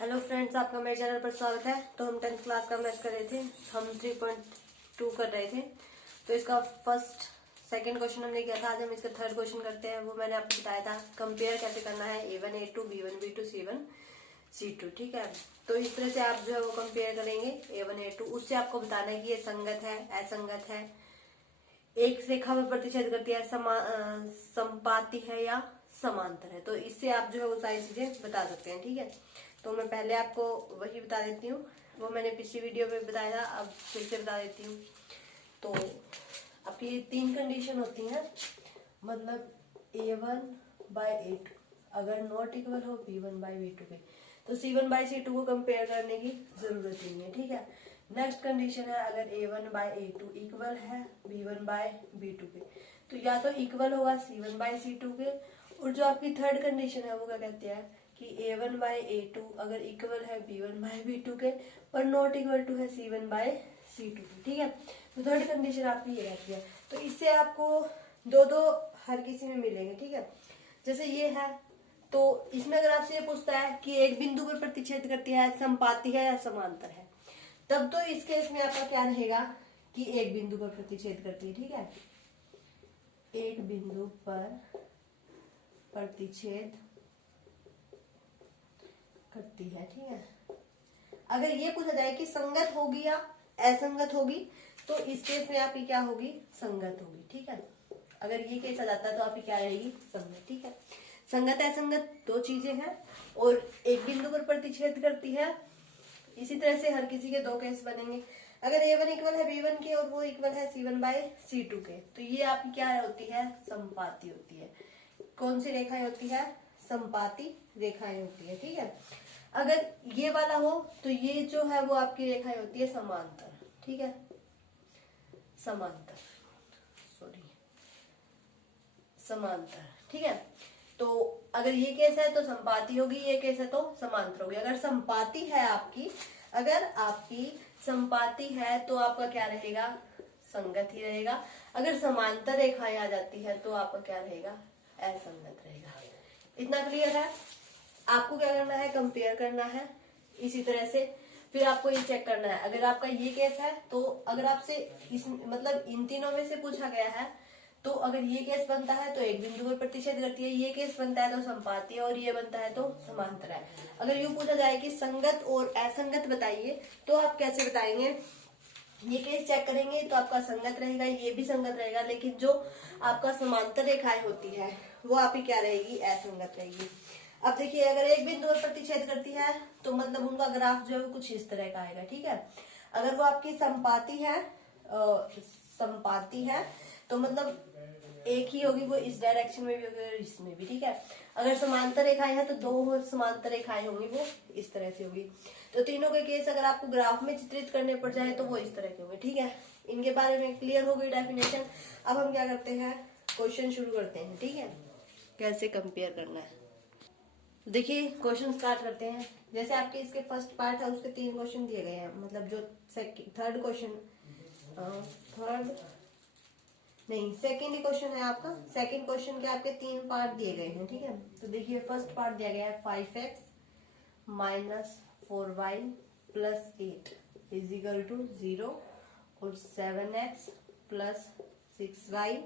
Hello friends, आपका मेरे channel पर स्वागत है। तो हम 10th क्लास का मैथ कर रहे थे, हम 3.2 कर रहे थे। तो इसका सेकंड क्वेश्चन हमने किया था। आज हम इसका थर्ड क्वेश्चन करते हैं। वो मैंने आपको बताया था कंपेयर कैसे करना है A1 A2 B1 B2 C1 C2। ठीक है, तो इस तरह से आप जो है वो कंपेयर करेंगे A1 A2। उससे आपको बताना है कि ये संगत है, असंगत है, एक रेखा में प्रतिच्छेद करती है, संपाती है या समांतर है। तो इससे आप जो है वो सारी चीजें बता सकते हैं। ठीक है, तो मैं पहले आपको वही बता देती हूँ, वो मैंने पिछली वीडियो में बताया था, अब फिर से बता देती हूँ। तो आपकी 3 कंडीशन होती हैं, मतलब A1/A2 अगर नॉट इक्वल हो B1/B2 के, तो C1/C2 को कंपेयर करने की जरूरत नहीं है। ठीक है, नेक्स्ट कंडीशन है अगर A1/A2 इक्वल है B1/B2 के, तो या तो इक्वल होगा C1/C2 के, और जो आपकी थर्ड कंडीशन है वो क्या कहते हैं कि A1/A2 अगर इक्वल है B1/B2 के और नॉट इक्वल टू है C1/C2 के। ठीक है, तो थर्ड कंडीशन आपकी ये रहती है। तो इससे आपको दो दो हर किसी में मिलेंगे। ठीक है, जैसे ये है, तो इसमें अगर आपसे ये पूछता है कि एक बिंदु पर प्रतिच्छेद करती है, संपाती है या समांतर है, तब तो इस केस में आपका क्या रहेगा कि एक बिंदु पर प्रतिच्छेद करती है। ठीक है, एक बिंदु पर प्रतिच्छेद करती है। ठीक है, अगर ये पूछा जाए कि संगत होगी या असंगत होगी, तो इस केस में आपकी क्या होगी, संगत होगी। ठीक है, अगर ये केस आ जाता है तो आपकी क्या रहेगी, संगत। ठीक है, संगत असंगत दो चीजें हैं, और एक बिंदु पर प्रतिच्छेद करती है। इसी तरह से हर किसी के दो केस बनेंगे। अगर A1 इक्वल है B1 के और वो इक्वल है C1/C2 के, तो ये आपकी क्या होती है, संपाती होती है। कौन सी रेखाएं होती है, संपाती रेखाएं होती है। ठीक है, अगर ये वाला हो तो ये जो है वो आपकी रेखाएं होती है समांतर। ठीक है, समांतर, सॉरी, समांतर। ठीक है, तो अगर ये केस है तो संपाती होगी, ये केस है तो समांतर होगी। अगर संपाती है आपकी, अगर आपकी संपाती है तो आपका क्या रहेगा, संगत ही रहेगा। अगर समांतर रेखाएं आ जाती है तो आपका क्या रहेगा, असंगत रहेगा। इतना क्लियर है। आपको क्या करना है, कंपेयर करना है। इसी तरह से फिर आपको ये चेक करना है, अगर आपका ये केस है तो अगर आपसे इस मतलब इन तीनों में से पूछा गया है, तो अगर ये केस बनता है तो एक बिंदु पर प्रतिच्छेद करती है, ये केस बनता है तो संपाती है, और ये बनता है तो समांतर है। अगर यूं पूछा जाए कि संगत और असंगत बताइए, तो आप कैसे बताएंगे, ये केस चेक करेंगे तो आपका संगत रहेगा, ये भी संगत रहेगा, लेकिन जो आपका समांतर रेखाएं होती है वो आपकी क्या रहेगी, असंगत रहेगी। अब देखिए, अगर एक बिंदु पर प्रतिच्छेद करती है तो मतलब उनका ग्राफ जो है वो कुछ इस तरह का आएगा। ठीक है, अगर वो आपकी संपाती है, संपाती है तो मतलब एक ही होगी, वो इस डायरेक्शन में भी होगी और इसमें भी। ठीक है, अगर समांतर रेखाएं हैं तो दो समांतर रेखाएं होंगी, वो इस तरह से होगी। तो तीनों के केस अगर आपको ग्राफ में चित्रित करने पड़ जाए तो वो इस तरह के होंगे। ठीक है, इनके बारे में क्लियर हो गई डेफिनेशन। अब हम क्या करते हैं, क्वेश्चन शुरू करते हैं। ठीक है, कैसे कंपेयर करना है, देखिए क्वेश्चन स्टार्ट करते हैं। जैसे आपके इसके फर्स्ट पार्ट है उसके 3 क्वेश्चन दिए गए हैं, मतलब जो थर्ड क्वेश्चन, थर्ड नहीं सेकंड ही क्वेश्चन है आपका। सेकंड क्वेश्चन के आपके 3 पार्ट दिए गए हैं। ठीक है, तो देखिए फर्स्ट पार्ट दिया गया है 5x minus 4y plus 8 is equal to 0, और 7x plus 6y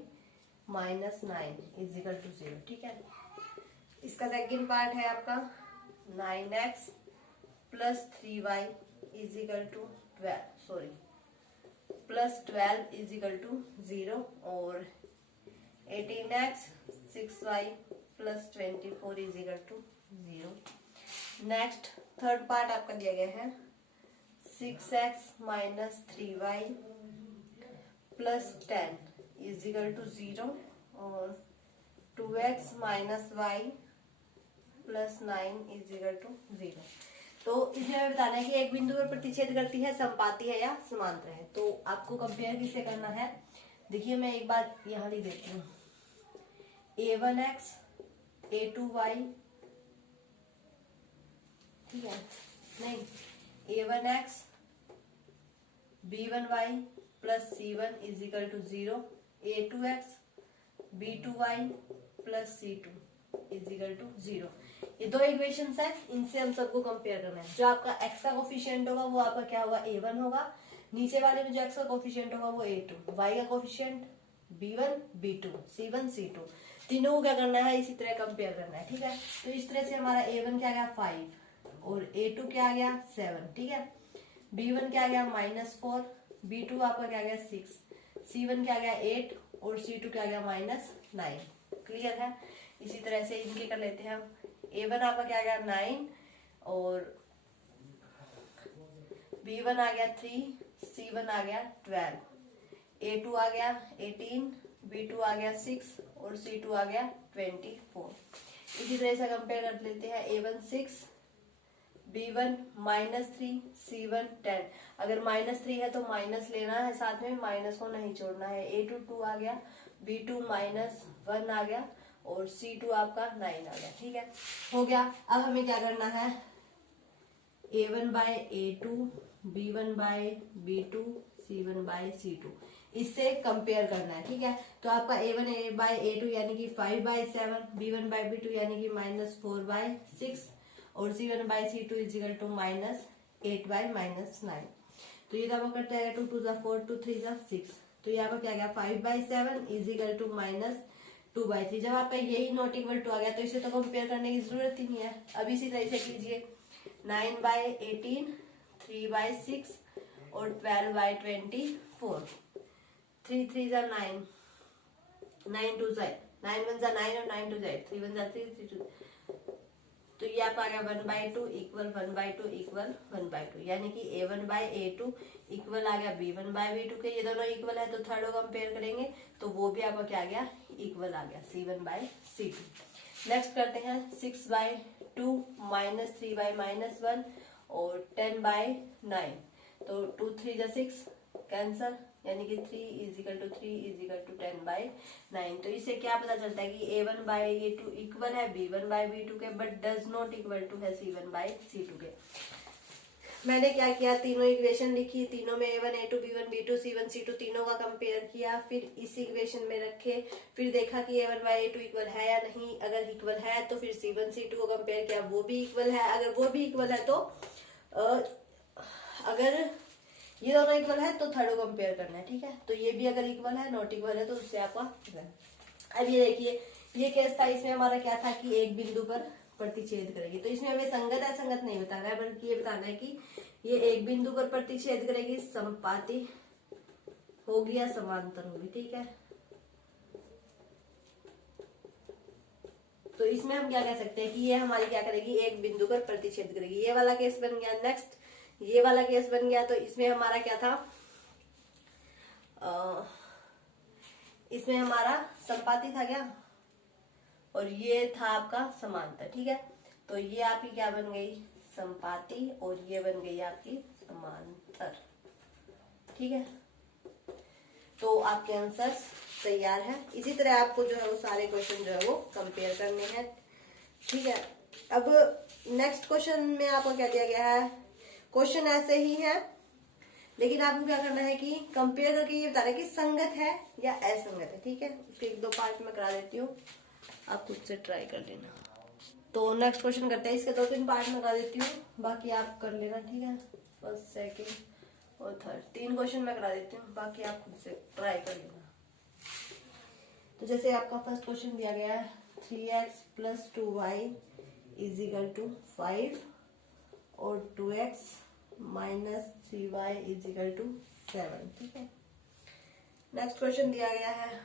minus 9 is equal to 0। ठीक है, इसका सेकंड पार्ट है आपका 9x plus 3y is equal to 12, sorry plus 12 is equal to 0, और 18x 6y plus 24 is equal to 0। Next third part आपका दिया गया है 6x minus 3y plus 10 is equal to 0, और 2x minus y plus 9 is equal to 0। तो इसमें हमें बताना है कि एक बिंदु पर प्रतिच्छेद करती है, संपाती है या समांतर है। तो आपको कंपेयर किससे करना है, देखिए मैं एक बार यहाँ लिख देती हूँ, A1x A2y, ठीक है, नहीं A1x B1y plus C1 is equal to 0, A2x B2y plus C2 is equal to 0। ये दो इक्वेशंस है, इनसे हम सबको कंपेयर करना है। जो आपका x का कोफिशिएंट होगा वो आपका क्या होगा, a1 होगा। नीचे वाले में जो x का कोफिशिएंट होगा वो a2, y का coefficient b1 b2 c1 c2, तीनों को क्या करना है, इसी तरह कंपेयर करना है। ठीक है, तो इस तरह से हमारा a1 क्या गया 5 और a2 क्या आ गया 7। ठीक है, b1 क्या गया -4, b2 आपका क्या गया 6, c1 क्या गया 8 और c2 क्या गया -9। क्लियर है। इसी तरह से इनके कर लेते हैं हम। a1 आपका क्या गया 9 और b1 आ गया 3, c1 आ गया 12, a2 आ गया 18, b2 आ गया 6 और c2 आ गया 24। इसी तरह से कंपेयर कर लेते हैं। a1 6, b1 -3, c1 10। अगर -3 है तो माइनस लेना है, साथ में माइनस को नहीं छोड़ना है। a2 2 आ गया, b2 -1 आ गया और c2 आपका 9 आ गया। ठीक है, हो गया। अब हमें क्या करना है, a1 bye a2, b1 by b2, c1 bye c2, इससे कंपेयर करना है। ठीक है, तो आपका a1 बाय a2 यानी कि 5/7, b1 बाय b2 यानी कि -4/6 और c1 bye c2 is equal to -8/-9। तो ये तो आपका करता है 2 2 4, 2 3 6। तो ये आपका क्या गया 5/7 इजिकल टू -2/3। जब आपका यही नॉट इक्वल टू आ गया तो इसे तो कंपेयर करने की जरूरत ही नहीं है। अब इसी तरह से कीजिए 9/18, 3/6 और 12/24। 3 3 9, 9 2 9 1 9 और 9 2 3 1 3 3 2। तो ये आप आ गया 1/2 इक्वल 1/2 इक्वल 1/2, यानी कि a1 बाय a2 इक्वल आ गया b1 बाय b2 के। ये दोनों इक्वल है तो थर्ड को कंपेयर करेंगे तो वो भी आपका क्या आ गया, इक्वल आ गया c1 बाय c2। नेक्स्ट करते हैं 6/2 -3/-1 और 10/9। तो 2 3 6 कैंसर, यानी कि 3 इजिकल टू 3 इजिकल टू 10/9। तो इससे क्या पता चलता है कि a1 बाय a2 इक्वल है b1 बाय b2 के, but does not equal to है c1 बाय c2 के। मैंने क्या किया, तीनों इक्वेशन लिखी, तीनों में a1 a2 b1 b2 c1 c2 तीनों का कंपेयर किया, फिर इस इक्वेशन में रखे, फिर देखा कि a1 बाय a2 इक्वल है या नहीं। अगर इक्वल है तो फिर c1 c2 को कंपेयर किया, वो भी इक्वल है। अगर वो भी इक्वल है तो अगर ये दोनों इक्वल है तो थर्ड को कंपेयर करना है। ठीक है, तो ये भी अगर इक्वल है, नॉट इक्वल है तो उससे आपका। अब ये देखिए, ये केस था, इसमें हमारा क्या था कि एक बिंदु पर प्रतिच्छेद करेगी। तो इसमें हमें संगत है संगत नहीं बताना है, बल्कि ये बताना है कि ये एक बिंदु पर प्रतिच्छेद करेगी, समपाती होगी या समांतर होगी। ठीक है, तो इसमें हम क्या कह सकते हैं कि ये हमारी क्या करेगी, एक बिंदु पर प्रतिच्छेद करेगी। ये वाला केस बन गया। नेक्स्ट ये वाला केस बन गया, तो इसमें हमारा क्या था, इसमें हमारा समपाती था क्या, और ये था आपका समांतर। ठीक है, तो ये आपकी क्या बन गई, समपाती, और ये बन गई आपकी समांतर। ठीक है, तो आपके आंसर्स तैयार है। इसी तरह आपको जो है वो सारे क्वेश्चन जो है वो कंपेयर करने हैं। ठीक है, अब नेक्स्ट क्वेश्चन में आपको क्या दिया गया है, क्वेश्चन ऐसे ही है, लेकिन आपको क्या करना है कि कंपेयर करके ये बताना है कि संगत है या असंगत है। ठीक है, उसके एक दो पार्ट में करा देती हूँ, आप खुद से ट्राई कर लेना। तो नेक्स्ट क्वेश्चन करते हैं, इसके 2-3 पार्ट में करा देती हूँ, बाकी आप कर लेना। ठीक है, फर्स्ट सेकंड और थर्ड 3 क्वेश्चन मैं करा देती हूँ, बाकी आप खुद से ट्राई कर लेना। तो जैसे आपका फर्स्ट क्वेश्चन दिया गया है 3x + 2y = 5 और 2x - 3y = 7। ठीक है, नेक्स्ट क्वेश्चन दिया गया है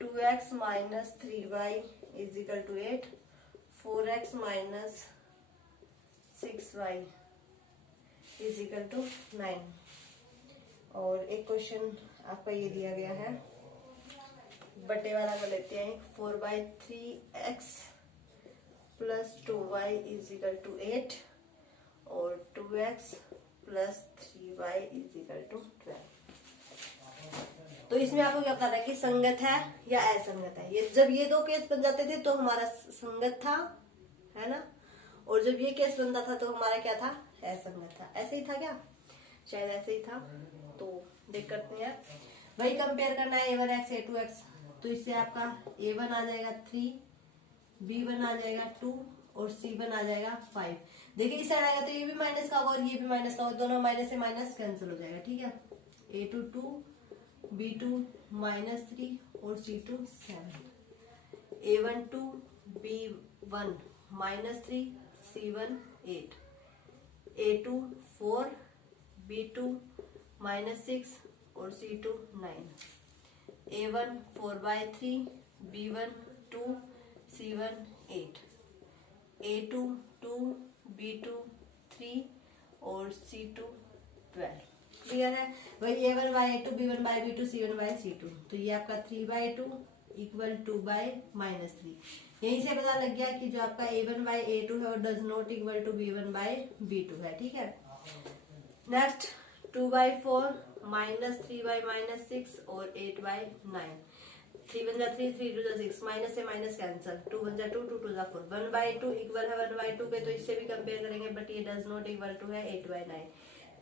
2x - 3y = 8, 4x - 6y = 9। और एक क्वेश्चन आपका ये दिया गया है, बटे वाला कर लेते हैं, 4/3x + 2y = 8 और 2x + 3y = 12। तो इसमें आपको क्या बताना है कि संगत है या असंगत है। ये जब ये दो केस बन जाते थे तो हमारा संगत था, है ना, और जब ये केस बनता था तो हमारा क्या था, असंगत था। ऐसे ही था क्या, शायद ऐसे ही था। तो देख करते हैं, वही कंपेयर करना है a1x a2x। तो इससे आपका a1 आ जाएगा 3, B1 आ जाएगा 2 और C1 आ जाएगा 5। देखिए इस साइड आएगा तो ये भी माइनस का होगा और ये भी माइनस का होगा, दोनों माइनस से माइनस कैंसिल हो जाएगा। ठीक है, A2 2, B2 -3 और C2 7, A1 2, B1 -3, C1 8, A2 4, B2 -6 और C2 9, A1 4/3, B1 2, C1 8, A2 2, B2 3 और C2 12। क्लियर है? वही A1/A2, B1/B2, C1/C2। तो ये आपका 3/2 इक्वल 2/-3। यहीं से पता लग गया कि जो आपका A1/A2 है वो does not equal to B1/B2 है। ठीक है, नेक्स्ट 2/4 -3/-6 और 8/9। 3 1 3, 3 2 6, माइनस से माइनस कैंसल, 2 1 2, 2 2 4। 1/2 इक्वल है 1/2 के, तो इससे भी कंपेयर करेंगे, बट ये डज नॉट इक्वल टू है 8/9।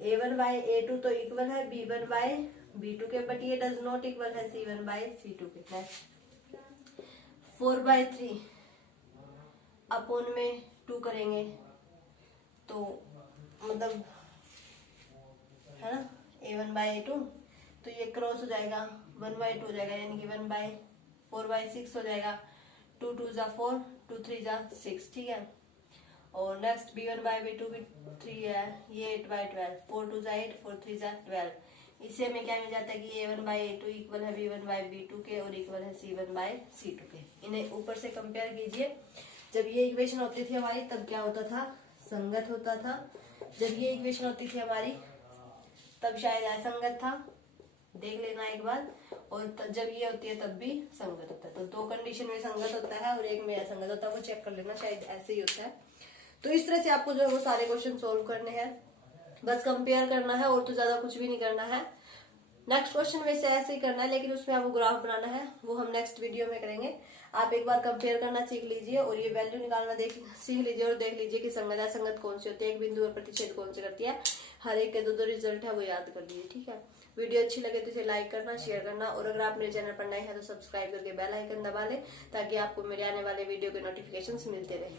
A1/A2 तो इक्वल है B1/B2 के, बट ये डज नॉट इक्वल है C1/C2 के। 4/3 अपोन में 2 करेंगे तो मतलब है ना A1/A2, तो ये क्रॉस हो जाएगा 1/2 हो जाएगा, यानी कि 4/6 हो जाएगा। 2 2 जा 4, 2 3 जा 6। ठीक है, और नेक्स्ट B1/B2 भी 3 है, ये 8/12, 4 2 जा 8, 4 3 जा 12। इससे हमें क्या मिल जाता है कि A1/A2 इक्वल है B1/B2 के और इक्वल है C1/C2 के। इन्हें ऊपर से कंपेयर कीजिए। जब ये इक्वेशन होती थी हमारी तब क्या होता था, संगत होता था। जब ये इक्वेशन होती थी हमारी तब शायद असंगत था, देख लेना एक बार। और जब ये होती है तब भी संगत होता है। तो 2 कंडीशन में संगत होता है और एक में असंगत होता है, वो चेक कर लेना, शायद ऐसे ही होता है। तो इस तरह से आपको जो है वो सारे क्वेश्चन सोल्व करने हैं, बस कंपेयर करना है और तो ज्यादा कुछ भी नहीं करना है। नेक्स्ट क्वेश्चन वैसे ऐसे ही करना है, लेकिन उसमें आपको ग्राफ बनाना है, वो हम नेक्स्ट वीडियो में करेंगे। आप एक बार कंपेयर करना सीख लीजिए और ये वैल्यू निकालना सीख लीजिए और देख लीजिए कि संगत असंगत कौन सी होती है, एक बिंदु और प्रतिच्छेद कौन सी करती है। हर एक के 2 रिजल्ट है, वो याद कर लीजिए। ठीक है, वीडियो अच्छी लगे तो इसे लाइक करना, शेयर करना, और अगर आप मेरे चैनल पर नए हैं तो सब्सक्राइब करके बेल आइकन दबा लें, ताकि आपको मेरे आने वाले वीडियो के नोटिफिकेशंस मिलते रहें।